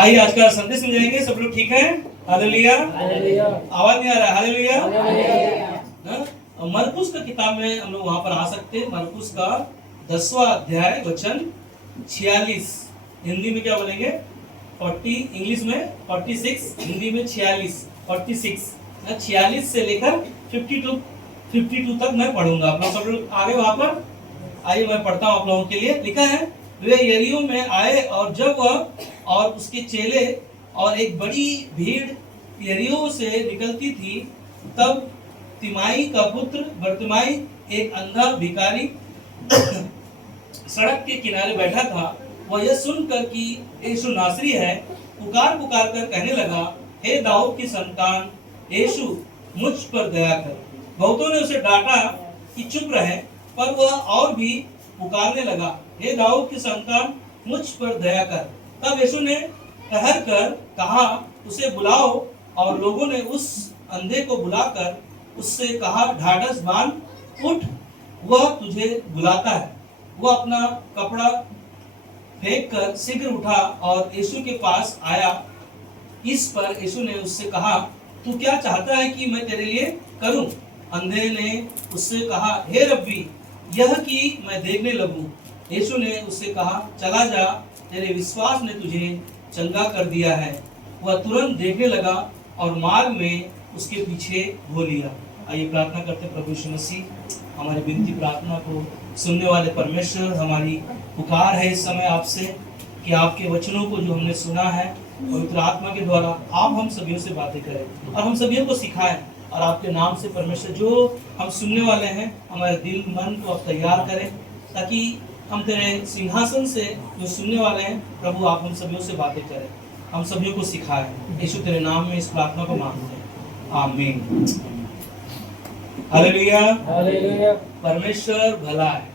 आइए आज का संदेश में जाएंगे। सब लोग ठीक है? हालेलुया। आवाज नहीं आ रहा? हालेलुया। मरकुस का किताब में हम लोग वहां पर आ सकते हैं। मरकुस का 10वां अध्याय वचन 46, हिंदी में क्या बोलेंगे 40, इंग्लिश में 46, हिंदी में 46, 46 से लेकर 52 तक मैं पढ़ूंगा। आप लोग सब लोग आगे वहां पर आइए, मैं पढ़ता हूँ आप लोगों के लिए। लिखा है, वे यरीहो में आए और जब वह और उसके चेले और एक बड़ी भीड़ यरीहो से निकलती थी, तब तिमाई का पुत्र बरतिमाई, एक अंधा भिखारी सड़क के किनारे बैठा था। वह यह सुनकर कि यीशु नासरी है, पुकार पुकार कर कहने लगा, हे दाऊद की संतान यीशु, मुझ पर दया कर। बहुतों ने उसे डांटा कि चुप रहे, पर वह और भी पुकारने लगा, हे दाऊद की संतान मुझ पर दया कर। तब यीशु ने ठहर कर कहा, उसे बुलाओ। और लोगों ने उस अंधे को बुलाकर उससे कहा, ढाढ़स बांध, उठ, वह तुझे बुलाता है। वह अपना कपड़ा फेंक कर शीघ्र उठा और यीशु के पास आया। इस पर यीशु ने उससे कहा, तू क्या चाहता है कि मैं तेरे लिए करूं? अंधे ने उससे कहा, हे रब्बी, यह कि मैं देखने लगूं। यीशु ने उससे कहा, चला जा, तेरे विश्वास ने तुझे चंगा कर दिया है। वह तुरंत देखने लगा और मार्ग में उसके पीछे हो लिया। आइए प्रार्थना करते। प्रभु यीशु मसीह, हमारी विनती प्रार्थना को सुनने वाले परमेश्वर, हमारी पुकार है इस समय आपसे कि आपके वचनों को जो हमने सुना है पवित्र आत्मा के द्वारा आप हम सभी से बातें करें और हम सभी को सिखाएं। और आपके नाम से परमेश्वर जो हम सुनने वाले हैं, हमारे दिल मन को आप तैयार करें, ताकि हम तेरे सिंहासन से जो सुनने वाले हैं प्रभु, आप हम सभी से बातें करें, हम सभी को सिखाएं। यीशु तेरे नाम में इस प्रार्थना को मांगते हैं, आमीन। हालेलुया। परमेश्वर भला है।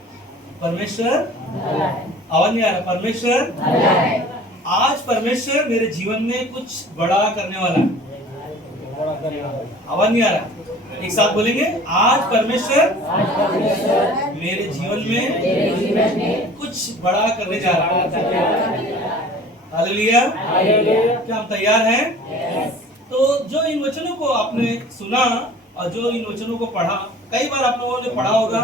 परमेश्वर आवाज नहीं आ रहा? परमेश्वर भला है। आज परमेश्वर मेरे जीवन में कुछ बड़ा करने वाला है। आवाज नहीं आ रहा? एक साथ बोलेंगे, आज परमेश्वर मेरे जीवन में कुछ बड़ा करने जा रहा है। हालेलुया। क्या हम तैयार हैं? तो जो इन वचनों को आपने सुना और जो इन वचनों को पढ़ा, कई बार आप लोगों ने पढ़ा होगा,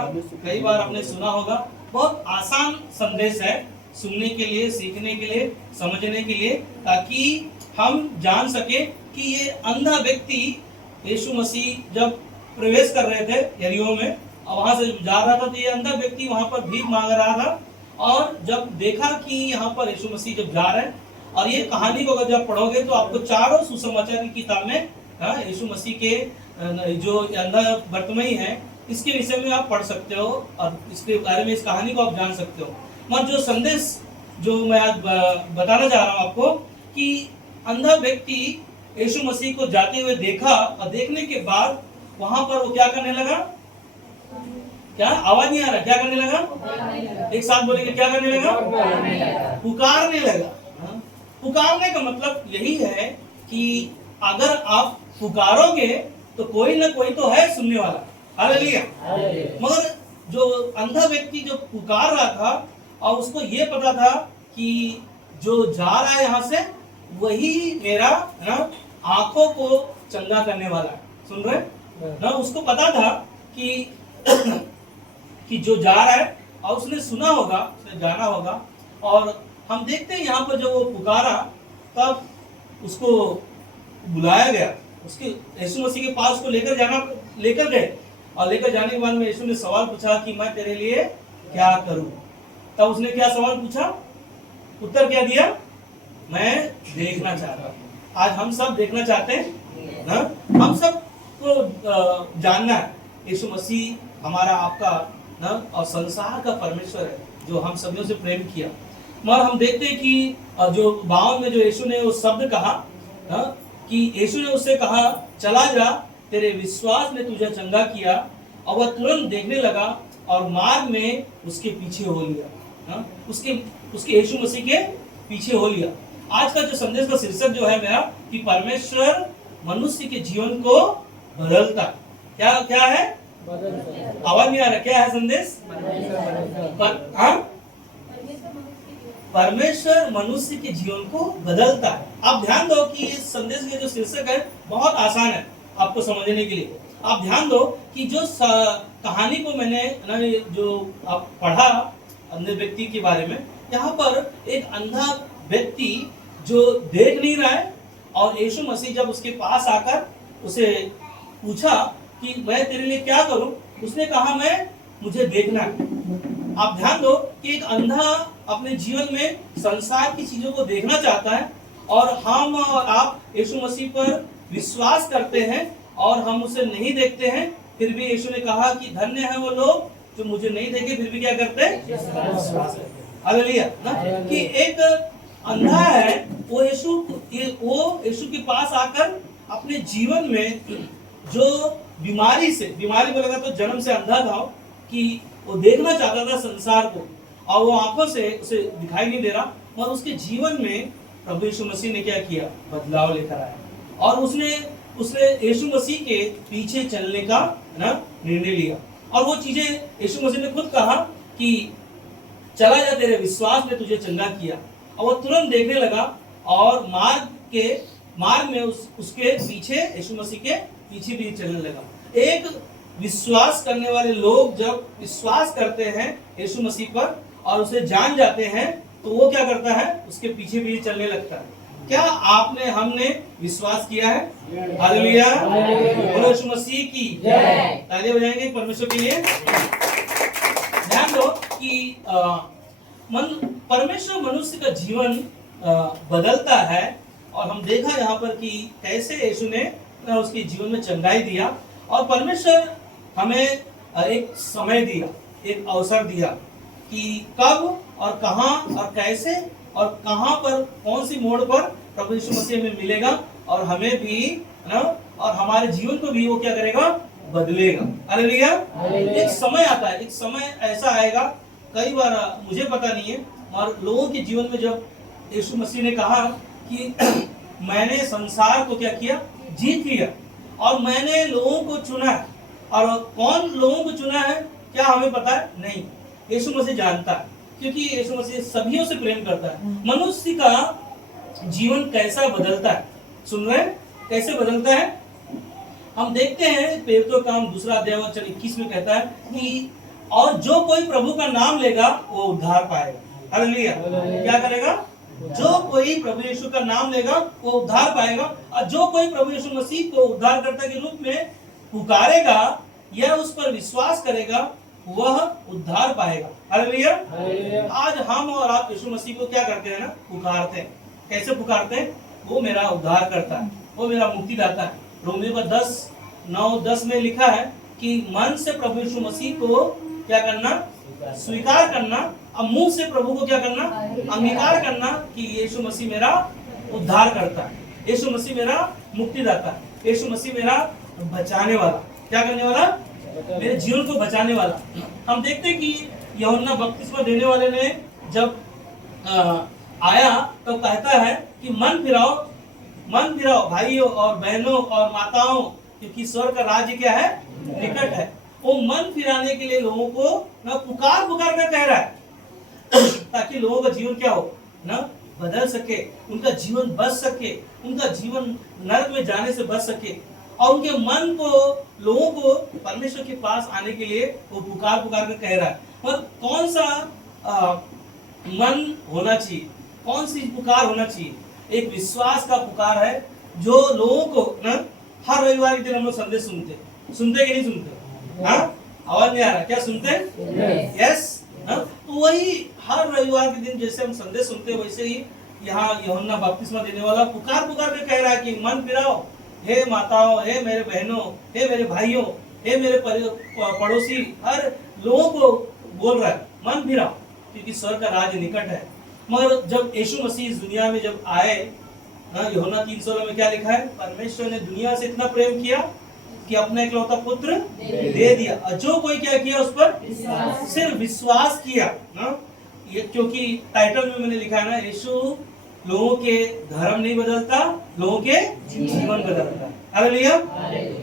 कई बार आपने सुना होगा। बहुत आसान संदेश है सुनने के लिए, सीखने के लिए, समझने के लिए, ताकि हम जान सके कि ये अंधा व्यक्ति यीशु मसीह जब प्रवेश कर रहे थे यरीहो में और वहां से जा रहा था, तो ये अंधा व्यक्ति वहां पर भीख मांग रहा था। और जब देखा कि यहाँ पर यीशु मसीह जब जा रहे हैं, और ये कहानी को अगर जब पढ़ोगे तो आपको चारों सुसमाचार की किताब में यीशु मसीह के जो अंधा बरतिमाई है, इसके विषय में आप पढ़ सकते हो और इसके बारे में, इस कहानी को आप जान सकते हो। मगर जो संदेश जो मैं आज बताना चाह रहा हूँ आपको, कि अंधा व्यक्ति यीशु मसीह को जाते हुए देखा और देखने के बाद वहां पर वो क्या करने लगा? क्या आवाज नहीं आ रहा? क्या करने लगा? एक साथ बोलेंगे, क्या करने लगा? पुकारने लगा। पुकारने का मतलब यही है कि अगर आप पुकारोगे तो कोई ना कोई तो है सुनने वाला। हालेलुया। मगर जो अंधा व्यक्ति जो पुकार रहा था और उसको ये पता था कि जो जा रहा है यहाँ से वही मेरा आंखों को चंगा करने वाला है। सुन रहे ना? उसको पता था कि जो जा रहा है, और उसने सुना होगा, उसने जाना होगा। और हम देखते हैं यहाँ पर जब वो पुकारा तब उसको बुलाया गया, उसके यीशु मसीह के पास को लेकर गए। और लेकर जाने के बाद में यीशु ने सवाल पूछा कि मैं तेरे लिए क्या करूं? तब उसने क्या सवाल पूछा? उत्तर क्या दिया? मैं देखना चाहता हूं। आज हम सब देखना चाहते हैं ना? हम सब को जानना है यीशु मसीह हमारा, आपका ना, और संसार का परमेश्वर है जो हम सभी से प्रेम किया। मगर हम देखते हैं कि जो 52 में जो यीशु ने वो शब्द कहा ना, कि यीशु ने उससे कहा, चला जा, तेरे विश्वास ने तुझे चंगा किया। और वह तुरंत देखने लगा और मार्ग में उसके पीछे हो लिया। उसके यीशु मसीह के पीछे हो लिया। आज का जो संदेश का शीर्षक जो है मेरा, कि परमेश्वर मनुष्य के जीवन को बदलता। क्या क्या है? आवाज नहीं आ रहा? क्या है संदेश? परमेश्वर मनुष्य के जीवन को बदलता है। आप ध्यान दो कि इस संदेश के जो शीर्षक है बहुत आसान है आपको समझने के लिए। आप ध्यान दो कि जो कहानी को मैंने जो आप पढ़ा अंधे व्यक्ति के बारे में, यहाँ पर एक अंधा व्यक्ति जो देख नहीं रहा है और यीशु मसीह जब उसके पास आकर उसे पूछा कि मैं तेरे लिए क्या करूं, उसने कहा मुझे देखना है। आप ध्यान दो कि एक अंधा अपने जीवन में संसार की चीजों को देखना चाहता है और हम और आप यीशु मसीह पर विश्वास करते हैं और हम उसे नहीं देखते हैं, फिर भी यीशु ने कहा कि धन्य है वो लोग जो मुझे नहीं देखे फिर भी क्या करते हैं, विश्वास करते हैं। हालेलुया ना, कि एक अंधा है वो यीशु के पास आकर अपने जीवन में जो बीमारी बोलेगा तो जन्म से अंधा था कि वो देखना चाहता था संसार को और वो आंखों से उसे दिखाई नहीं दे रहा, और उसके जीवन में प्रभु यीशु मसीह ने क्या किया, बदलाव लेकर आया और उसने यीशु मसीह के पीछे चलने का निर्णय लिया। और वो चीजें यीशु मसीह ने खुद कहा कि चला जा, तेरे विश्वास ने तुझे चंगा किया, और वो तुरंत देखने लगा और मार्ग में उसके पीछे यीशु मसीह के पीछे भी चलने लगा। एक विश्वास करने वाले लोग जब विश्वास करते हैं यीशु मसीह पर और उसे जान जाते हैं तो वो क्या करता है, उसके पीछे भी चलने लगता है। क्या हमने विश्वास किया है? हालेलुया, बोलो यीशु मसीह की जय। तालियां बजाएंगे परमेश्वर के लिए। ध्यान दो कि परमेश्वर मनुष्य का जीवन बदलता है और हम देखा यहाँ पर कि कैसे यीशु ने उसके जीवन में चंगाई दिया और परमेश्वर हमें एक समय दिया, एक अवसर दिया कि कब और कहां और कैसे और कहां पर कौन सी मोड़ पर प्रभु यीशु मसीह में मिलेगा और हमें भी और हमारे जीवन को भी वो क्या करेगा, बदलेगा। हालेलुया। एक समय आता है, एक समय ऐसा आएगा, कई बार मुझे पता नहीं है और लोगों के जीवन में जब यीशु मसीह ने कहा कि मैंने संसार को क्या किया, जीत लिया और मैंने लोगों को चुना है, और कौन लोगों को चुना है क्या हमें पता है? नहीं, यीशु मसीह जानता है, क्योंकि यीशु मसीह सभी से प्रेम करता है। मनुष्य का जीवन कैसा बदलता है, सुन रहे हैं, कैसे बदलता है? हम देखते हैं प्रेरितों का काम 2 अध्याय 21 में कहता है कि और जो कोई प्रभु का नाम लेगा वो उद्धार पाएगा। हालेलुया। क्या करेगा? जो कोई प्रभु यीशु का नाम लेगा वो उद्धार पाएगा, और जो कोई प्रभु यीशु मसीह को उद्धारकर्ता के रूप में पुकारेगा या उस पर विश्वास करेगा वह उद्धार पाएगा। हालेलुया। आज हम और आप यीशु मसीह को क्या करते हैं ना, पुकारते हैं। कैसे पुकारते हैं? वो मेरा उद्धार करता है, वो मेरा मुक्तिदाता है। रोमियो 10:9-10 में लिखा है कि मन से प्रभु यीशु मसीह को क्या करना, स्वीकार करना, और मुंह से प्रभु को क्या करना, अंगीकार करना कि यीशु मसीह मेरा उद्धार करता है, यीशु मसीह मेरा मुक्तिदाता है, यीशु मसीह मेरा बचाने वाला। क्या करने वाला? मेरे जीवन को बचाने वाला। हम देखते हैं कि यूहन्ना बपतिस्मा देने वाले ने जब आया तो कहता है कि मन फिराओ भाइयों और बहनों और माताओं, क्योंकि स्वर्ग का राज्य क्या है, निकट है। वो मन फिराने के लिए लोगों को ना पुकार कर कह रहा है ताकि लोगों का जीवन क्या हो ना, बदल सके, उनका जीवन बच सके, उनका जीवन नरक में जाने से बच सके, और उनके मन को, लोगों को परमेश्वर के पास आने के लिए वो पुकार कर कह रहा है। और कौन सा मन होना चाहिए, कौन सी पुकार होना चाहिए? एक विश्वास का पुकार है जो लोगों को ना, हर रविवार के दिन हम लोग संदेश सुनते कि नहीं सुनते? हाँ, आवाज नहीं आ रहा क्या? सुनते? यस। तो वही हर रविवार के दिन जैसे हम संदेश सुनते हैं वैसे ही यहाँ यूहन्ना बपतिस्मा देने वाला पुकार के कह रहा है कि मन फिराओ, हे माताओं, हे मेरे बहनों, हे मेरे भाइयों, हे मेरे पड़ोसी, हर लोगों को बोल रहा है मन फिराओ, क्योंकि स्वर्ग का राज्य निकट है। मगर जब यीशु मसीह इस दुनिया में जब आए, यूहन्ना 3:16 में क्या लिखा है? परमेश्वर ने दुनिया से इतना प्रेम किया कि अपना इकलौता पुत्र दे दिया, और जो कोई क्या किया उस पर सिर्फ विश्वास किया ना। ये क्योंकि टाइटल में मैंने लिखा है ना, यीशु लोगों के धर्म नहीं बदलता, लोगों के जीवन बदलता है। हालेलुया।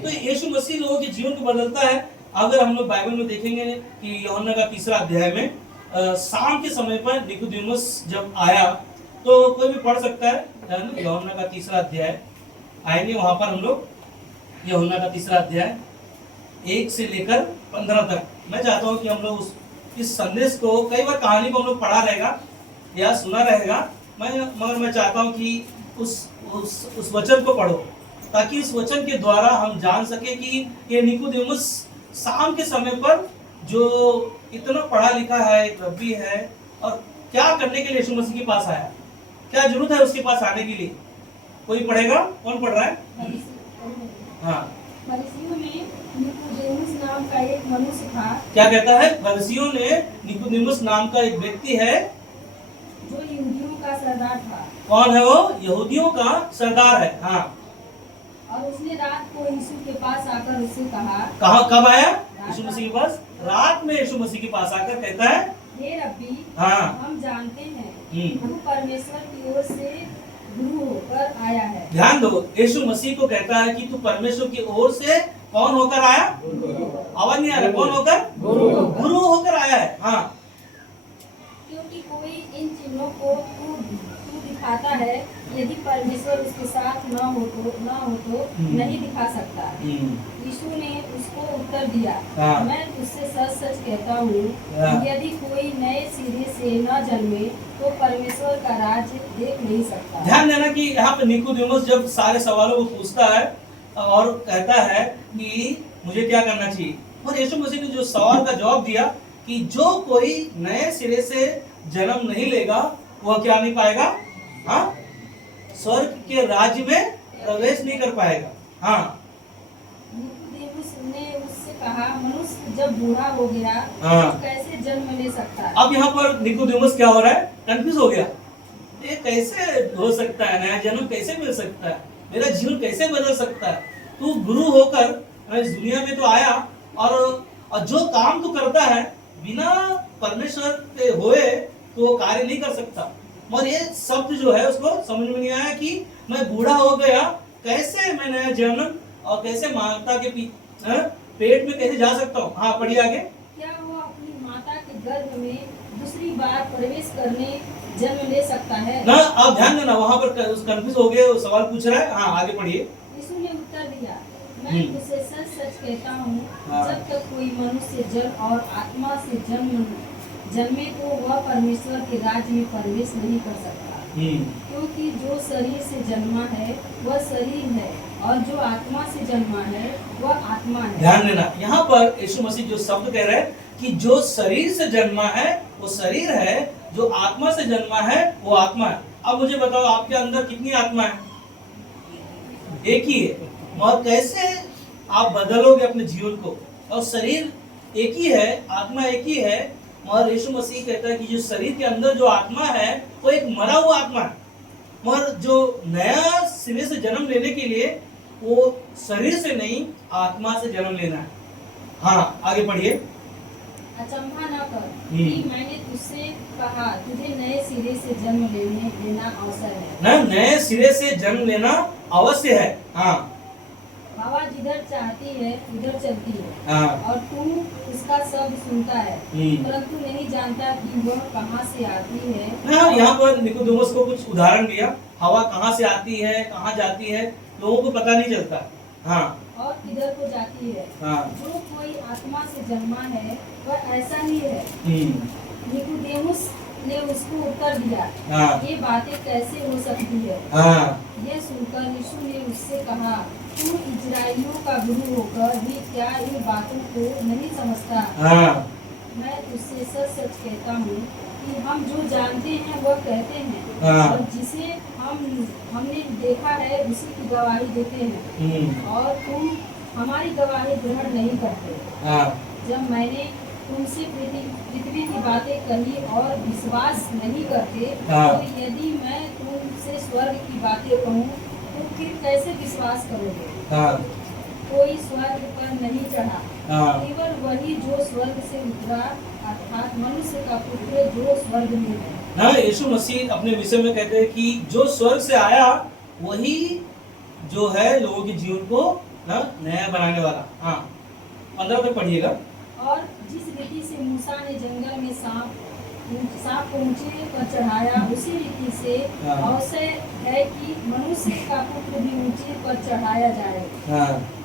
तो यीशु मसीह लोगों के जीवन को बदलता है। अगर हम लोग बाइबल में देखेंगे कि यूहन्ना का 3 अध्याय में शाम के समय पर निकोदेमुस जब आया, तो कोई भी पढ़ सकता है यूहन्ना का 3रा अध्याय, आएंगे वहां पर हम लोग। यूहन्ना का 3रा अध्याय 1 से लेकर 15 तक। मैं चाहता हूं कि हम लोग इस संदेश को, कई बार कहानी को हम लोग पढ़ा रहेगा या सुना रहेगा, मगर मैं चाहता हूं कि उस वचन को पढ़ो, ताकि इस वचन के द्वारा हम जान सके कि ये निकोदेमुस शाम के समय पर जो इतना पढ़ा लिखा है, एक रब्बी है, और क्या करने के लिए यीशु मसीह के पास आया, क्या जरूरत है उसके पास आने के लिए। कोई पढ़ेगा? कौन पढ़ रहा है? हाँ, फरीसियों में निकोदेमुस नाम का एक मनुष्य था। क्या कहता है? फरीसियों ने निकोदेमुस नाम का एक व्यक्ति है जो यहूदियों का सरदार था। कौन है वो? यहूदियों का सरदार है। हाँ, और उसने रात को यीशु के पास आकर उससे कहा। कब आया यीशु मसीह के पास? रात में यीशु मसीह के पास आकर कहता है, हे रब्बी, हाँ, हम जानते हैं तू परमेश्वर की ओर से गुरु होकर आया है। ध्यान दो, यीशु मसीह को कहता है कि तू परमेश्वर की ओर से कौन होकर आया? आवाज नहीं आ रहा, कौन होकर? गुरु होकर आया है। हाँ, क्योंकि कोई इन चिन्हों को तू दिखाता है, यदि परमेश्वर उसके साथ न हो तो नहीं दिखा सकता। यीशु ने उसको उत्तर दिया, मैं तुझसे सच सच कहता हूँ, यदि कोई नए सिरे से न जन्मे तो परमेश्वर का राज्य देख नहीं सकता। ध्यान देना कि यहाँ पे निकोदेमुस जब सारे सवालों को पूछता है और कहता है कि मुझे क्या करना चाहिए, और यीशु मसीह ने जो सवाल का जवाब दिया कि जो कोई नए सिरे से जन्म नहीं लेगा वह क्या नहीं पाएगा? हाँ, स्वर्ग के राज्य में प्रवेश नहीं कर पाएगा। हाँ, निकोदेमुस ने उससे कहा, मनुष्य जब बूढ़ा हो गया तो कैसे जन्म ले सकता है? अब यहाँ पर निकोदेमुस क्या हो रहा है? कंफ्यूज हो गया, ये कैसे हो सकता है? नया जन्म कैसे मिल सकता है? मेरा जीवन कैसे बदल सकता है? तू गुरु होकर इस दुनिया में तो आया, और जो काम तू करता है बिना परमेश्वर के होए तो वो कार्य नहीं कर सकता। और ये शब्द जो है उसको समझ में नहीं आया कि मैं बूढ़ा हो गया, कैसे मैं नया जन्म और कैसे माता के पेट में कैसे जा सकता हूँ। हाँ, पढ़िए आगे। क्या वो अपनी माता के गर्भ में दूसरी बार प्रवेश करने जन्म ले सकता है? ना, आप ध्यान देना, वहाँ पर कंफ्यूज हो गए, सवाल पूछ रहा है। हाँ, आगे पढ़िए। यीशु ने उत्तर दिया, मैं तुझसे सच सच कहता हूँ, जब तक कोई मनुष्य जल और आत्मा से जन्मे तो वह परमेश्वर के राज्य में प्रवेश नहीं कर सकता। क्योंकि जो शरीर से जन्मा है वह शरीर है, और जो आत्मा से जन्मा है वह आत्मा है। ध्यान देना, यहाँ पर यीशु मसीह जो शब्द कह रहे हैं कि जो शरीर से जन्मा है वो शरीर है, जो आत्मा से जन्मा है वो आत्मा है। अब मुझे बताओ, आपके अंदर कितनी आत्मा है? एक ही है। और कैसे आप बदलोगे अपने जीवन को? और शरीर एक ही है, आत्मा एक ही है, और यीशु मसीह कहता है कि जो शरीर के अंदर जो आत्मा है वो एक मरा हुआ आत्मा है, और जो नया सिरे से जन्म लेने के लिए वो शरीर से नहीं आत्मा से जन्म लेना है। हाँ, आगे पढ़िए। अचंभा न कर कि मैंने तुझसे कहा, तुझे नए सिरे से जन्म लेना अवसर है। ना, नए सिरे से जन्म लेना अवश्य है। हाँ, हवा जिधर चाहती है उधर चलती है, हाँ, और तू उसका शब्द सुनता है, परंतु नहीं जानता कि वह कहाँ से आती है। हाँ, यहाँ पर निकोदेमुस को कुछ उदाहरण दिया, हवा कहाँ से आती है, कहाँ जाती है, लोगों को पता नहीं चलता। हाँ, और किधर को जाती है। हाँ, जो कोई आत्मा से जन्मा है वह ऐसा ही है। निकोदेमुस ने उसको उत्तर दिया, ये बातें कैसे हो सकती है? यह सुनकर यीशु ने उससे कहा, तू इजराइलियों का गुरु होकर भी क्या इन बातों को नहीं समझता? मैं तुझसे सच सच कहता हूँ कि हम जो जानते हैं वह कहते हैं, और जिसे हमने देखा है उसी की गवाही देते हैं, और तुम हमारी गवाही ग्रहण नहीं करते। जब मैंने तुमसे पृथ्वी की बातें कही और विश्वास नहीं करते, तो यदि मैं तुमसे स्वर्ग की बातें कहूँ तो फिर कैसे विश्वास करोगे? कोई स्वर्ग पर नहीं चढ़ा, केवल वही जो स्वर्ग से उतरा, अर्थात मनुष्य का पुत्र जो स्वर्ग में है। हाँ, यीशु मसीह अपने विषय में कहते हैं कि जो स्वर्ग से आया वही जो है लोगों के जीवन को नया बनाने वाला। हाँ, 15 तक पढ़िएगा। और जिस रीति से मूसा ने जंगल में सांप सांप को ऊंचे पर चढ़ाया, उसी रीति से अवश्य है कि मनुष्य का पुत्र भी ऊंचे पर चढ़ाया जाए,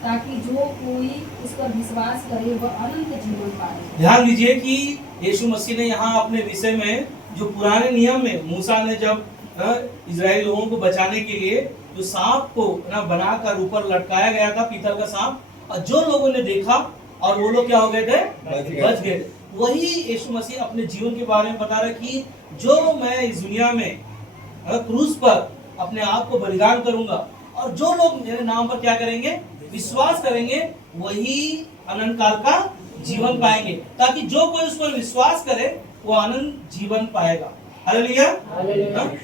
ताकि जो कोई उस पर विश्वास करे वह अनंत जीवन पाए। ध्यान दीजिए कि यीशु मसीह ने यहाँ अपने विषय में जो पुराने नियम में मूसा ने जब इजराइल लोगों को बचाने के लिए जो सांप को बनाकर ऊपर लटकाया गया था, पीतल का सांप, और जो लोगों ने देखा और वो लोग क्या हो गए थे, बच गए। वही यीशु मसीह अपने जीवन के बारे में बता रहा है कि जो मैं इस दुनिया में क्रूस पर अपने आप को बलिदान करूंगा और जो लोग मेरे नाम पर क्या करेंगे, विश्वास करेंगे, वही अनंत काल का जीवन पाएंगे, ताकि जो कोई उस पर विश्वास करे वो अनंत जीवन पाएगा। हालेलुया।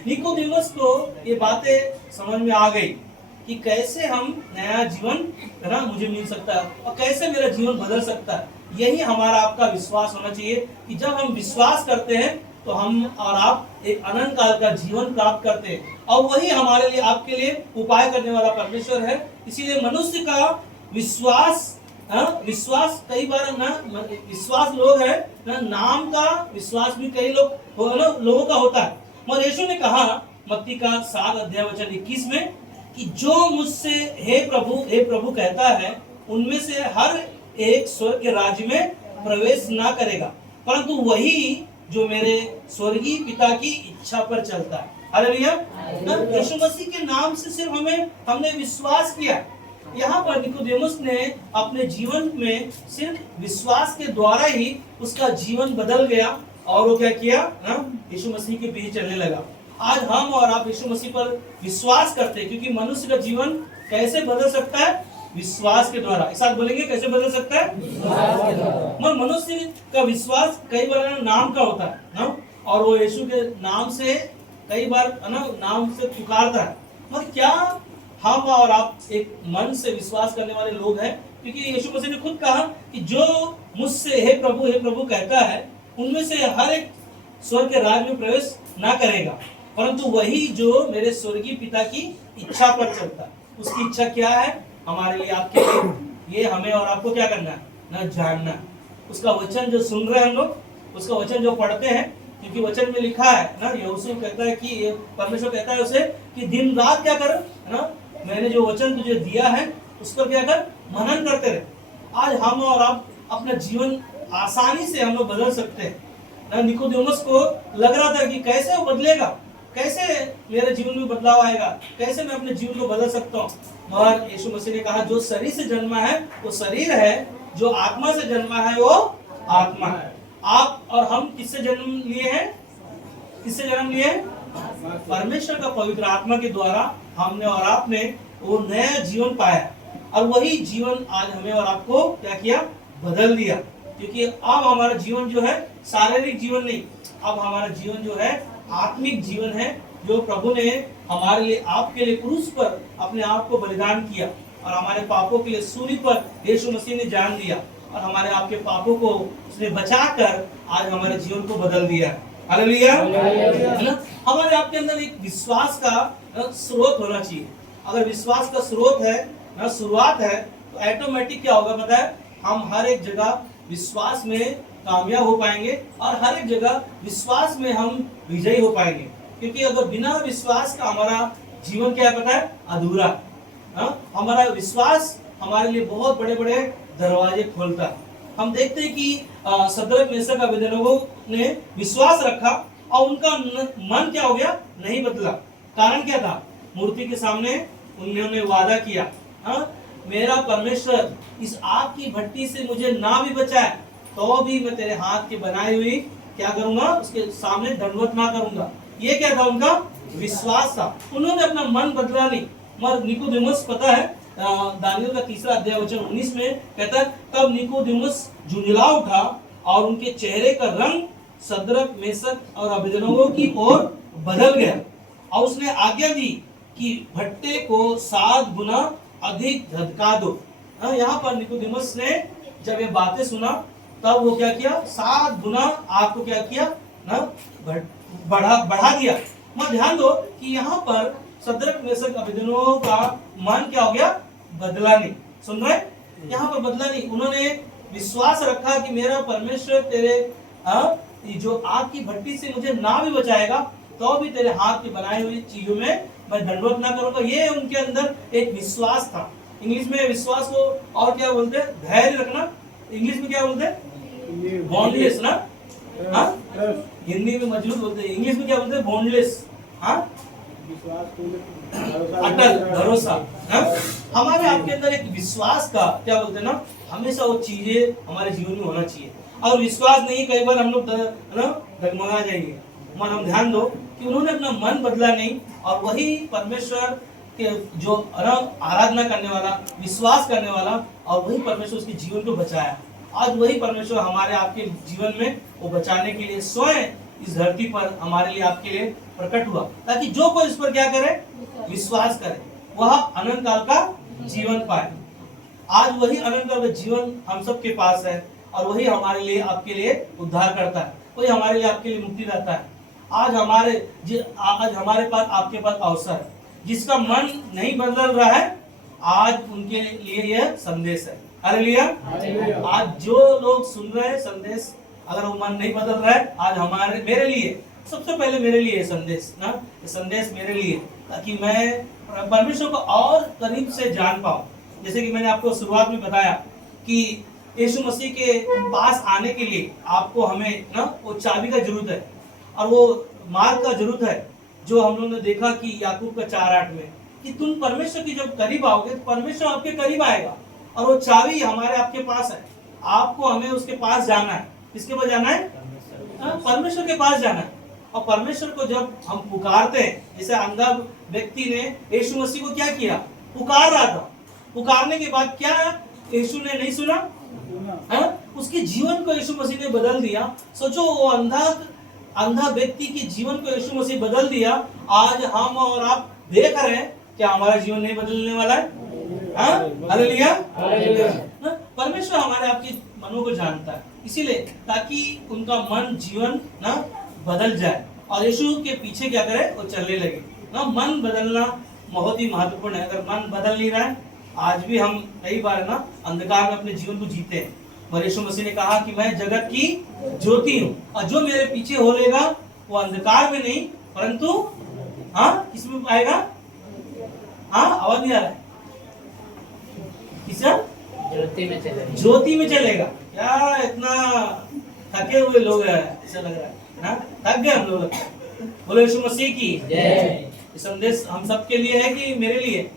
निकोदेमुस को ये बातें समझ में आ गई कि कैसे हम नया जीवन मुझे मिल सकता है और कैसे मेरा जीवन बदल सकता है। यही हमारा आपका विश्वास होना चाहिए कि जब हम विश्वास करते हैं तो हम और आप एक अनंत काल का जीवन प्राप्त करते हैं, और वही हमारे लिए, आपके लिए उपाय करने वाला परमेश्वर है। इसीलिए मनुष्य का विश्वास विश्वास कई बार विश्वास लोग है नाम का विश्वास भी कई लोगों का होता है। मगर यीशु ने कहा मत्ती का 7 अध्याय वचन 21 में कि जो मुझसे हे प्रभु कहता है, उनमें से हर एक स्वर्ग के राज्य में प्रवेश ना करेगा, परंतु वही जो मेरे स्वर्गीय पिता की इच्छा पर चलता है। हालेलुया। यीशु मसीह के नाम से सिर्फ हमने विश्वास किया। यहाँ पर निकोदेमुस ने अपने जीवन में सिर्फ विश्वास के द्वारा ही उसका जीवन बदल गया और वो क्या किया, यीशु मसीह के पीछे चलने लगा। आज हम और आप यीशु मसीह पर विश्वास करते हैं, क्योंकि मनुष्य का जीवन कैसे बदल सकता है, विश्वास के द्वारा। एक साथ बोलेंगे, कैसे बदल सकता है, मगर मनुष्य का विश्वास कई बार नाम का होता है ना, और वो यीशु के नाम से कई बार नाम से पुकारता है। मगर क्या हम और आप एक मन से विश्वास करने वाले लोग हैं? क्योंकि यीशु मसीह ने खुद कहा कि जो मुझसे हे प्रभु कहता है, उनमें से हर एक स्वर्ग के राज्य में प्रवेश ना करेगा, परंतु वही जो मेरे स्वर्गीय पिता की इच्छा पर चलता है। उसकी इच्छा क्या है हमारे लिए, आपके लिए? ये हमें और आपको क्या करना है, ना जानना। उसका वचन जो सुन रहे हैं हम लोग, उसका वचन जो पढ़ते हैं, क्योंकि वचन में लिखा है ना, यहोशू कहता है कि परमेश्वर कहता है उसे कि दिन रात क्या कर ना, मैंने जो वचन तुझे दिया है उस पर क्या कर, मनन करते रहे। आज हम और आप अपना जीवन आसानी से हम लोग बदल सकते हैं। निकोदेमुस को लग रहा था कि कैसे वो बदलेगा, कैसे मेरे जीवन में बदलाव आएगा, कैसे मैं अपने जीवन को बदल सकता हूँ। मगर यीशु मसीह ने कहा जो शरीर से जन्मा है वो शरीर है, जो आत्मा से जन्मा है वो आत्मा है। आप और हम किससे जन्म लिए हैं, किससे जन्म लिए? परमेश्वर का पवित्र आत्मा के द्वारा हमने और आपने वो नया जीवन पाया, और वही जीवन आज हमें और आपको क्या किया, बदल दिया। क्योंकि अब हमारा जीवन जो है शारीरिक जीवन नहीं, अब हमारा जीवन जो है आत्मिक जीवन है, जो प्रभु ने हमारे लिए, आपके लिए क्रूस पर अपने आप को बलिदान किया, और हमारे पापों के लिए सूली पर यीशु मसीह ने जान दिया, और हमारे आपके पापों को उसने बचाकर आज हमारे जीवन को बदल दिया। हालेलुया। हमारे आपके अंदर एक विश्वास का स्रोत होना चाहिए। अगर विश्वास का स्रोत है ना, शुरुआत है, तो ऑटोमेटिक क्या होगा पता है, हम हर एक जगह विश्वास में कामयाब हो पाएंगे, और हर एक जगह विश्वास में हम विजयी हो पाएंगे। क्योंकि अगर बिना विश्वास का हमारा जीवन क्या पता है, अधूरा। हमारा विश्वास हमारे लिए बहुत बड़े बड़े दरवाजे खोलता है। हम देखते हैं कि शद्रक मेशक अबेदनगो ने विश्वास रखा और उनका मन क्या हो गया, नहीं बदला। कारण क्या था, मूर्ति के सामने उन्होंने वादा किया, मेरा परमेश्वर इस आग की भट्टी से मुझे ना भी बचाए तो भी मैं तेरे हाथ के बनाई हुई क्या करूंगा, उसके सामने दंडवत ना करूंगा। ये क्या था, उनका विश्वास था। उन्होंने अपना मन बदला नहीं। मगर निकोदेमुस पता है, दानियल का 3 अध्याय वचन 19 में कहता है, तब निकोदेमुस झुंझला उठा और उनके चेहरे का रंग शद्रक मेशक और अबेदनगो की ओर बदल गया, और उसने आज्ञा दी कि भट्टे को 7 गुना अधिक धधका दो। यहाँ पर निकोदेमुस ने जब ये बातें सुना, तब वो क्या किया, 7 गुना आग को क्या किया ना, बढ़ा दिया। मैं ध्यान दो कि यहाँ पर शद्रक मेशक अबेदनगो का मन क्या हो गया, बदला नहीं। सुन रहे, यहाँ पर बदला नहीं। उन्होंने विश्वास रखा कि मेरा परमेश्वर तेरे जो आग की भट्टी से मुझे ना भी बचाएगा तो भी तेरे हाथ की बनाई हुई चीजों में मैं दंडवत ना करूंगा। ये उनके अंदर एक विश्वास था। इंग्लिश में विश्वास को और क्या बोलते हैं? धैर्य रखना। इंग्लिश में क्या बोलते हैं? बॉन्डलेस ना। हाँ, हिंदी में मजबूत बोलते हैं, इंग्लिश में क्या बोलते हैं? बॉन्डलेस। हाँ, अटल भरोसा। हाँ? हमारे आपके अंदर एक विश्वास का क्या बोलते हैं ना, हमेशा वो चीजें हमारे जीवन में होना चाहिए। और विश्वास नहीं, कई बार हम लोग डगमगा जाएंगे। मन हम ध्यान दो कि उन्होंने अपना मन बदला नहीं, और वही परमेश्वर के जो आराधना करने वाला, विश्वास करने वाला, और वही परमेश्वर उसके जीवन को बचाया। आज वही परमेश्वर हमारे आपके जीवन में वो बचाने के लिए स्वयं इस धरती पर हमारे लिए आपके लिए प्रकट हुआ, ताकि जो कोई इस पर क्या करे? विश्वास करे, वह अनंत काल का जीवन पाए। आज वही अनंत काल का जीवन हम सबके पास है, और वही हमारे लिए आपके लिए उद्धार करता है, वही हमारे लिए आपके लिए मुक्ति देता है। आज हमारे पास आपके पास अवसर है। जिसका मन नहीं बदल रहा है, आज उनके लिए यह संदेश है। हालेलुया। आज जो लोग सुन रहे हैं संदेश, अगर वो मन नहीं बदल रहा है, आज मेरे लिए, सबसे पहले मेरे लिए संदेश ना, संदेश मेरे लिए, ताकि मैं परमेश्वर को और करीब से जान पाऊं। जैसे कि मैंने आपको शुरुआत में बताया कि यीशु मसीह के पास आने के लिए आपको हमें ना वो चाबी का जरूरत है, और वो मार्ग का जरूरत है, जो हम लोगों ने देखा कि याकूब का 4:8 में, कि तुम परमेश्वर की जब करीब आओगे तो परमेश्वर आपके करीब आएगा, और वो चाबी हमारे आपके पास है। आपको हमें उसके पास जाना है। किसके पास जाना है? परमेश्वर के पास जाना है। और परमेश्वर को जब हम पुकारते हैं, जैसे अंधा व्यक्ति ने यीशु मसीह को क्या किया? पुकार रहा था। पुकारने के बाद क्या यीशु ने नहीं सुना? उसके जीवन को यीशु मसीह ने बदल दिया। सोचो, वो अंधा व्यक्ति के जीवन को यीशु मसीह बदल दिया। आज हम और आप देख रहे हैं, क्या हमारा जीवन नहीं बदलने वाला है? हालेलुया। परमेश्वर हमारे आपके मनों को जानता है, इसीलिए ताकि उनका मन जीवन ना बदल जाए, और यीशु के पीछे क्या करे? वो चलने लगे ना। मन बदलना बहुत ही महत्वपूर्ण है। अगर मन बदल नहीं रहा है, आज भी हम कई बार ना अंधकार में अपने जीवन को जीते हैं। और यीशु मसीह ने कहा कि मैं जगत की ज्योति हूँ, और जो मेरे पीछे हो लेगा वो अंधकार में नहीं, परंतु किसमें आएगा? आवाज नहीं आ रहा है? किसका? ज्योति में चलेगा। क्या इतना थके हुए लोग हैं, ऐसा लग रहा है ना? थक गए हम लोग। बोलो यीशु मसीह की जय। संदेश हम सबके लिए है कि मेरे लिए?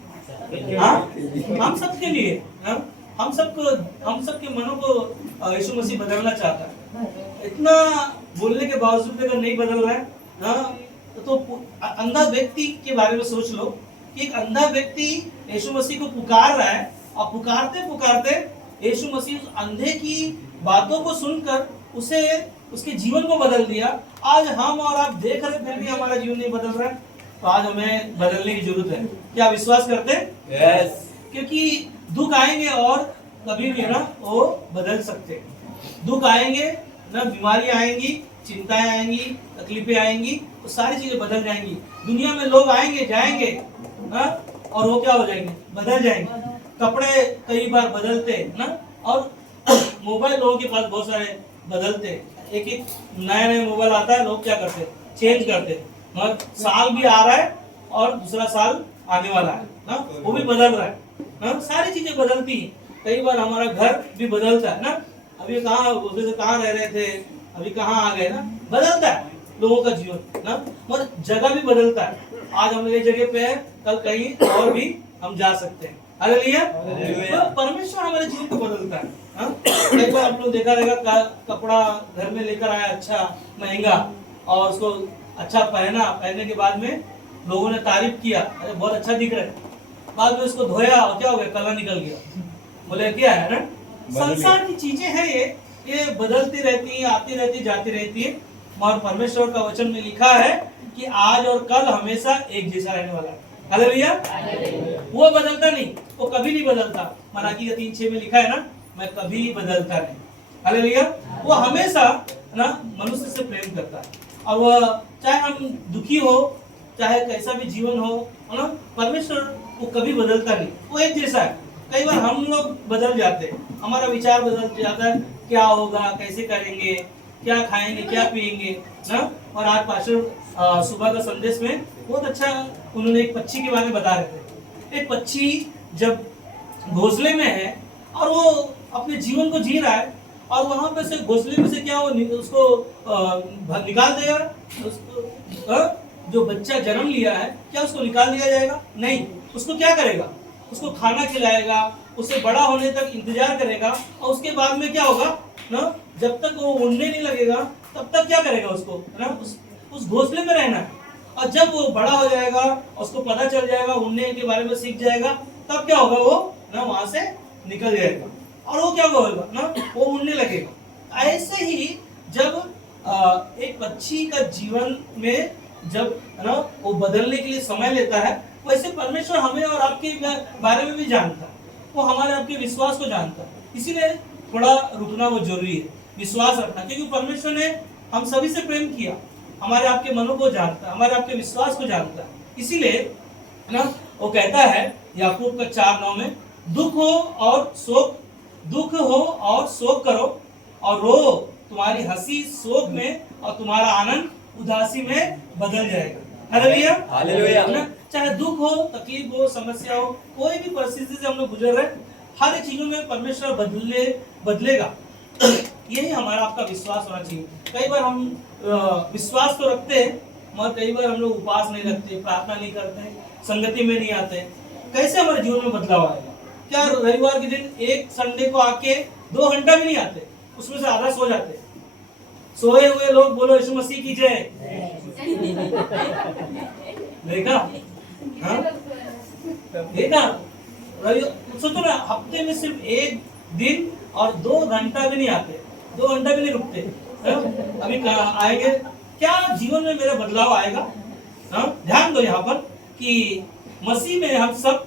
हम सबके लिए। हम सबके मनों को यीशु मसीह बदलना चाहता है। इतना बोलने के बावजूद अगर नहीं बदल रहा है तो अंधा व्यक्ति के बारे में सोच लो कि एक अंधा व्यक्ति यीशु मसीह को पुकार रहा है, और पुकारते पुकारते यीशु मसीह उस अंधे की बातों को सुनकर उसे उसके जीवन को बदल दिया। आज हम और आप देख रहे फिर भी हमारा जीवन नहीं बदल रहा है, तो आज हमें बदलने की जरूरत है। क्या विश्वास करते हैं? यस। क्योंकि दुख आएंगे और कभी भी ना वो बदल सकते हैं। दुख आएंगे ना, बीमारियां आएंगी, चिंताएं आएंगी, तकलीफें आएंगी, तो सारी चीजें बदल जाएंगी। दुनिया में लोग आएंगे जाएंगे और वो क्या हो जाएंगे? बदल जाएंगे। कपड़े कई बार बदलते ना, और मोबाइल लोगों के पास बहुत सारे बदलते। एक नया मोबाइल आता है, लोग क्या करते? चेंज करते। मगर साल भी आ रहा है और दूसरा साल आने वाला है ना, वो भी बदल रहा है ना। सारी चीजें बदलती हैं। कई बार हमारा घर भी बदलता है ना। अभी कहाँ रह रहे थे, अभी कहाँ आ गए ना। बदलता है लोगों का जीवन ना, और जगह भी बदलता है। आज हम एक जगह पे है, कल कहीं और भी हम जा सकते हैं। हालेलुया। तो परमेश्वर हमारे जीवन को बदलता है। कई बार आप लोग देखा रहेगा, कपड़ा घर में लेकर आया अच्छा महंगा, और उसको अच्छा पहनने के बाद में लोगों ने तारीफ किया, अरे बहुत अच्छा दिख रहा है। बाद में उसको धोया और क्या हो गया? कलर निकल गया। बोले क्या है ना, संसार की चीजें हैं, ये बदलती रहती है, आती रहती जाती रहती है। और परमेश्वर का वचन में लिखा है कि आज और कल हमेशा एक जैसा रहने वाला है। हालेलुया। वो बदलता नहीं, वो कभी नहीं बदलता। मलाकी 3:6 में लिखा है ना, मैं कभी बदलता नहीं। हालेलुया। वो हमेशा ना मनुष्य से प्रेम करता है, और वह चाहे हम दुखी हो, चाहे कैसा भी जीवन हो ना, परमेश्वर वो कभी बदलता नहीं, वो एक जैसा है। कई बार हम लोग बदल जाते हैं, हमारा विचार बदल जाता है, क्या होगा, कैसे करेंगे, क्या खाएंगे, क्या पिएंगे ना। और आज पास्टर सुबह का संदेश में बहुत अच्छा उन्होंने एक पक्षी के बारे में बता रहे थे। एक पक्षी जब घोंसले में है और वो अपने जीवन को जी रहा है, और वहां पे से घोंसले में से क्या वो उसको निकाल देगा उसको, जो बच्चा जन्म लिया है क्या उसको निकाल दिया जाएगा? नहीं, उसको क्या करेगा? उसको खाना खिलाएगा, उसे बड़ा होने तक इंतजार करेगा, और उसके बाद में क्या होगा ना, जब तक वो उड़ने नहीं लगेगा तब तक क्या करेगा उसको ना, उस घोंसले में रहना है। और जब वो बड़ा हो जाएगा, उसको पता चल जाएगा, उड़ने के बारे में सीख जाएगा, तब क्या होगा, वो ना वहां से निकल जाएगा और वो क्या होगा ना, वो उड़ने लगेगा। ऐसे ही जब एक पक्षी का जीवन में जब ना वो बदलने के लिए समय लेता है, वैसे परमेश्वर हमें और आपके बारे में भी जानता है, वो हमारे आपके विश्वास को जानता है। इसीलिए थोड़ा रुकना वो जरूरी है, विश्वास रखना, क्योंकि परमेश्वर ने हम सभी से प्रेम किया, हमारे आपके मनों को जानता है, हमारे आपके विश्वास को जानता है। इसीलिए ना वो कहता है याकूब का 4:9 में, दुख हो और शोक करो और रो, तुम्हारी हंसी शोक में और तुम्हारा आनंद उदासी में बदल जाएगा। Hallelujah, hallelujah. चाहे दुख हो, तकलीफ हो, समस्या हो, कोई भी परिस्थिति से हम लोग गुजर रहे, हर एक चीजों में परमेश्वर बदलेगा। यही हमारा आपका विश्वास होना चाहिए। कई बार हम विश्वास तो रखते हैं, मगर कई बार हम लोग उपवास नहीं रखते, प्रार्थना नहीं करते, संगति में नहीं आते। कैसे हमारे जीवन में बदलाव आएगा? क्या रविवार के दिन एक संडे को आके 2 घंटा भी नहीं आते, उसमें से आधा सो जाते? सोए हुए लोग बोलो यीशु मसीह की जय। देखा? हाँ? देखा? सोचो ना, हफ्ते में सिर्फ 1 दिन और 2 घंटा भी नहीं आते, 2 घंटा भी नहीं रुकते। अभी आएंगे, क्या जीवन में मेरा बदलाव आएगा? ध्यान दो यहाँ पर कि मसीह में हम सब,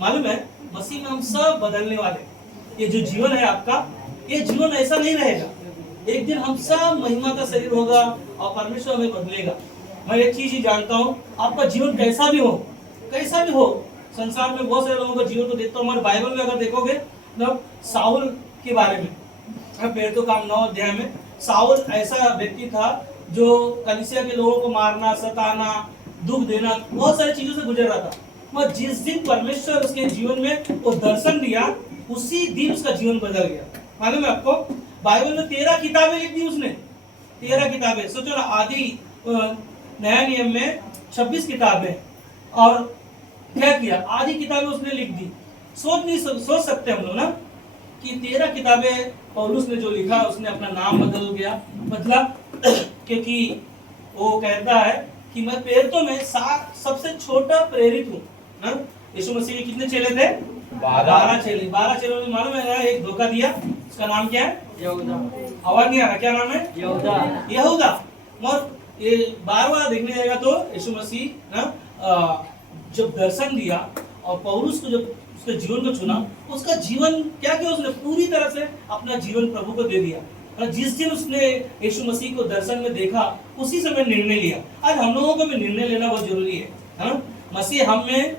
मालूम है, मसीह में हम सब बदलने वाले। ये जो जीवन है आपका, ये जीवन ऐसा नहीं रहेगा। एक दिन हम सब महिमा का शरीर होगा और परमेश्वर हमें बदलेगा। मैं एक चीज ही जानता हूँ, आपका जीवन कैसा भी हो, संसार में बहुत सारे लोगों का जीवन तो देखता हूँ। हमारे बाइबल में अगर देखोगे ना, साउल के बारे में, प्रेरितों का काम 9 अध्याय में, साउल ऐसा व्यक्ति था जो कलीसिया के लोगों को मारना, सताना, दुख देना, बहुत सारी चीजों से गुजर रहा था। मगर जिस दिन परमेश्वर उसके जीवन में वो दर्शन दिया, उसी दिन उसका जीवन बदल गया। मालूम है आपको, बाइबल में 13 किताबें लिख दी उसने, 13 किताबें। सोचो ना, आदि नया नियम में 26 किताबें, और क्या किया, आधी किताबें उसने लिख दी। सोच सकते हम लोग ना कि 13 किताबें पौलुस ने जो लिखा, उसने अपना नाम बदला, क्योंकि वो कहता है कि मैं प्रेरितों में सबसे छोटा प्रेरित हूँ। यीशु मसीह के कितने चेले थे? 12 चेले। 12 चेलों में मालूम है एक धोखा दिया, उसका नाम क्या है? यहूदा। आवाज नहीं आ रहा, क्या नाम है? यहूदा। मगर ये 12वां देखने जाएगा तो यीशु मसीह ना जब दर्शन दिया और पौलुस को जब उसके जीवन को चुना, उसका जीवन क्या किया, उसने पूरी तरह से अपना जीवन प्रभु को दे दिया। और जिस दिन उसने यीशु मसीह को दर्शन में देखा, उसी समय निर्णय लिया। आज हम लोगों को भी निर्णय लेना बहुत जरूरी है ना। मसीह हम में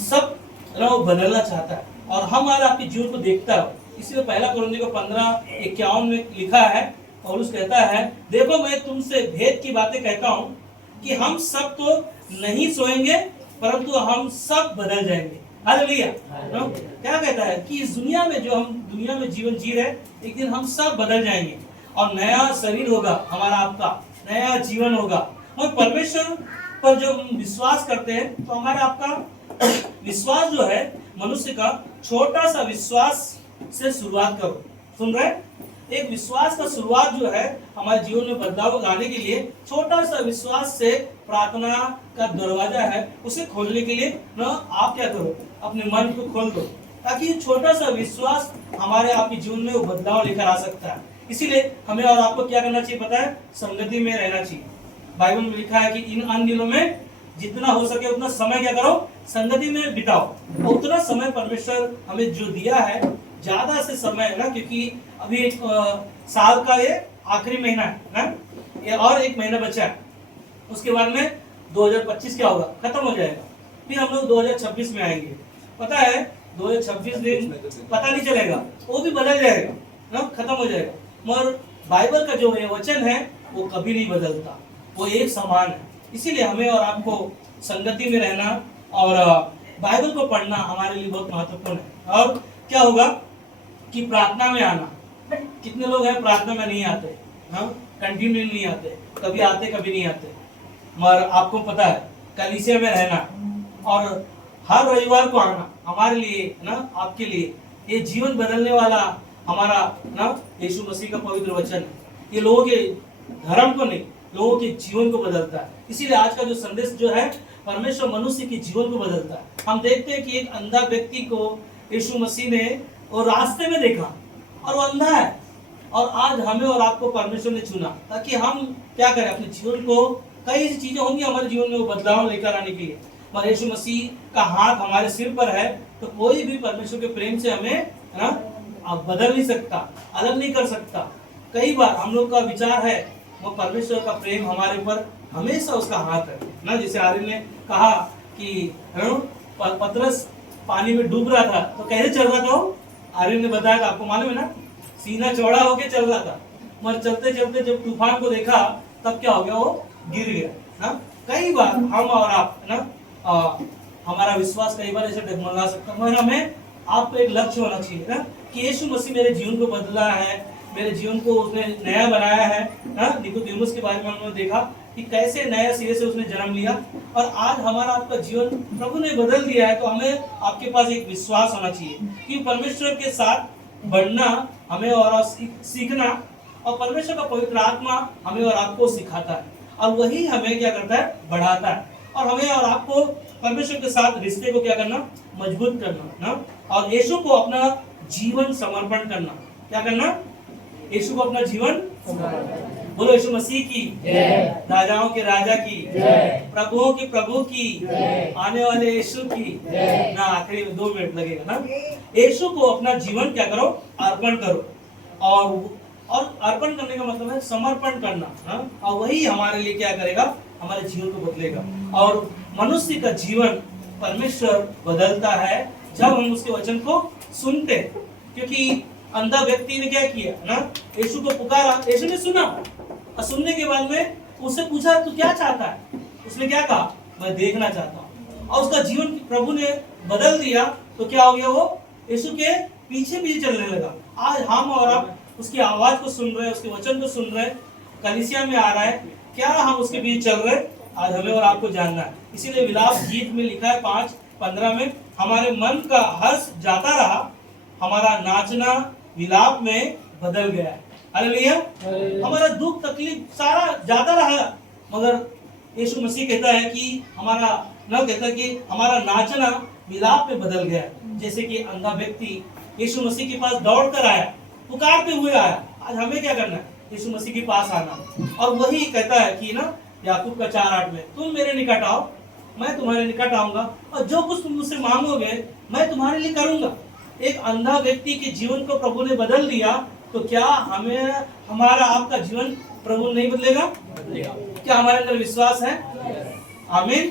सब बदलना चाहता है और हमारा आपके जीवन को देखता है। इसलिए 1 कोरिन्थियों 15:51 में लिखा है, पौलुस कहता है, देखो मैं तुमसे भेद की बातें कहता हूँ कि हम सब तो नहीं सोएंगे, परंतु हम सब बदल जाएंगे। हालेलुया। क्या कहता है कि इस दुनिया में जो हम दुनिया में जीवन जी रहे, एक दिन हम सब बदल जाएंगे और नया शरीर होगा हमारा, आपका नया जीवन होगा। और परमेश्वर पर जो हम विश्वास करते हैं, तो हमारा आपका विश्वास जो है, मनुष्य का छोटा सा विश्वास से शुरुआत करो। सुन रहे? एक विश्वास का शुरुआत जो है हमारे जीवन में बदलाव लाने के लिए, छोटा सा विश्वास से प्रार्थना का दरवाजा है, उसे खोलने के लिए ना आप क्या करो, अपने मन को खोल दो, ताकि छोटा सा विश्वास हमारे आपके जीवन में वो बदलाव लेकर आ सकता है। इसीलिए हमें और आपको क्या करना चाहिए पता है? संगति में रहना चाहिए। बाइबल में लिखा है कि इन अन दिनों में जितना हो सके उतना समय क्या करो, संगति में बिताओ। और उतना समय परमेश्वर हमें जो दिया है, ज्यादा से समय है ना, क्योंकि अभी एक साल का ये आखिरी महीना है ना, ये और 1 महीना बचा है। उसके बाद में 2025 क्या होगा, खत्म हो जाएगा। फिर हम लोग 2026 में आएंगे। पता है 2026 दिन पता नहीं चलेगा, वो भी बदल जाएगा ना, खत्म हो जाएगा। मगर बाइबल का जो ये वचन है वो कभी नहीं बदलता, वो एक समान है। इसीलिए हमें और आपको संगति में रहना और बाइबल को पढ़ना हमारे लिए बहुत महत्वपूर्ण है। और क्या होगा कि प्रार्थना में आना, कितने लोग हैं प्रार्थना में नहीं आते, हाँ कंटिन्यू नहीं आते, कभी आते कभी नहीं आते। मगर आपको पता है कलीसिया में रहना और हर रविवार को आना हमारे लिए ना, आपके लिए ये जीवन बदलने वाला हमारा ना यीशु मसीह का पवित्र वचन है। ये लोगों के धर्म को नहीं, लोगों के जीवन को बदलता है। इसीलिए आज का जो संदेश जो है परमेश्वर मनुष्य के जीवन को बदलता है। हम देखते हैं कि एक अंधा व्यक्ति को यीशु मसीह ने वो रास्ते में देखा और वो अंधा है, और आज हमें और आपको परमेश्वर ने चुना ताकि हम क्या करें, अपने जीवन को, कई ऐसी चीजें होंगी हमारे जीवन में वो बदलाव लेकर आने के लिए, और यीशु मसीह का हाथ हमारे सिर पर है तो कोई भी परमेश्वर के प्रेम से हमें ना बदल नहीं सकता, अलग नहीं कर सकता। कई बार हम लोग का विचार है वो परमेश्वर का प्रेम हमारे ऊपर हमेशा उसका हाथ है ना। जैसे आर्यन ने कहा कि पतरस पानी में डूब रहा था तो कैसे चल रहा था वो, आर्यन ने बताया था, आपको मालूम है ना, सीना चौड़ा होके चल रहा था, मगर चलते चलते जब तूफान को देखा तब क्या हो गया, वो गिर गया ना। कई बार हम और आप ना हमारा विश्वास कई बार ऐसे डगमगा सकता है, मगर हमें आपको एक लक्ष्य होना चाहिए ना कि यीशु मसीह मेरे जीवन को बदला है, मेरे जीवन को उसने नया बनाया है ना। निकोदेमुस के बारे में हमने देखा कि कैसे नया सिरे से उसने जन्म लिया, और आज हमारा आपका जीवन प्रभु ने बदल दिया है। तो हमें आपके पास एक विश्वास होना चाहिए कि परमेश्वर के साथ बढ़ना हमें और सीखना, और परमेश्वर का पवित्र आत्मा हमें और आपको सिखाता है, और वही हमें क्या करता है, बढ़ाता है, और हमें और आपको परमेश्वर के साथ रिश्ते को क्या करना, मजबूत करना ना, और यीशु को अपना जीवन समर्पण करना। क्या करना, यीशु को अपना जीवन, बोलो यीशु मसीह की जय, राजाओं के राजा की जय, प्रभुओं के प्रभु की जय, आने वाले यीशु की जय ना। आखिरी में 2 मिनट लगेगा ना। यीशु को अपना जीवन क्या करो, अर्पण करो, और अर्पण करने का मतलब है समर्पण करना ना, और वही हमारे लिए क्या करेगा, हमारे जीवन को बदलेगा। और मनुष्य का जीवन परमेश्वर बदलता है जब हम उसके वचन को सुनते हैं। क्योंकि अंधा व्यक्ति ने क्या किया ना, यीशु को पुकारा, यीशु ने सुना, और सुनने के बाद में उससे पूछा तू क्या चाहता है, उसने क्या कहा, मैं देखना चाहता हूँ, और उसका जीवन प्रभु ने बदल दिया। तो क्या हो गया, वो यीशु के पीछे पीछे चलने लगा। आज हम और आप उसकी आवाज को सुन रहे हैं, उसके वचन को सुन रहे हैं, कलीसिया में आ रहा है, क्या हम उसके बीच चल रहे हैं, आज हमें और आपको जानना है। इसीलिए विलाप गीत में लिखा है 5:15 में, हमारे मन का हर्ष जाता रहा, हमारा नाचना विलाप में बदल गया है। हालेलुया। हमारा दुख तकलीफ सारा जाता रहा, मगर यीशु मसीह कहता है कि हमारा कहता कि हमारा नाचना विलाप में बदल गया है। जैसे कि अंधा व्यक्ति यीशु मसीह के पास दौड़ कर आया, पुकारते हुए आया। आज हमें क्या करना है, यीशु मसीह के पास आना, और वही कहता है कि ना याकूब का 4:8 में, तुम मेरे निकट आओ, मैं तुम्हारे निकट आऊंगा, और जो कुछ तुम मुझसे मांगोगे मैं तुम्हारे लिए करूंगा। एक अंधा व्यक्ति के जीवन को प्रभु ने बदल दिया, तो क्या हमें हमारा आपका जीवन प्रभु नहीं बदलेगा? क्या हमारे अंदर विश्वास है? आमीन।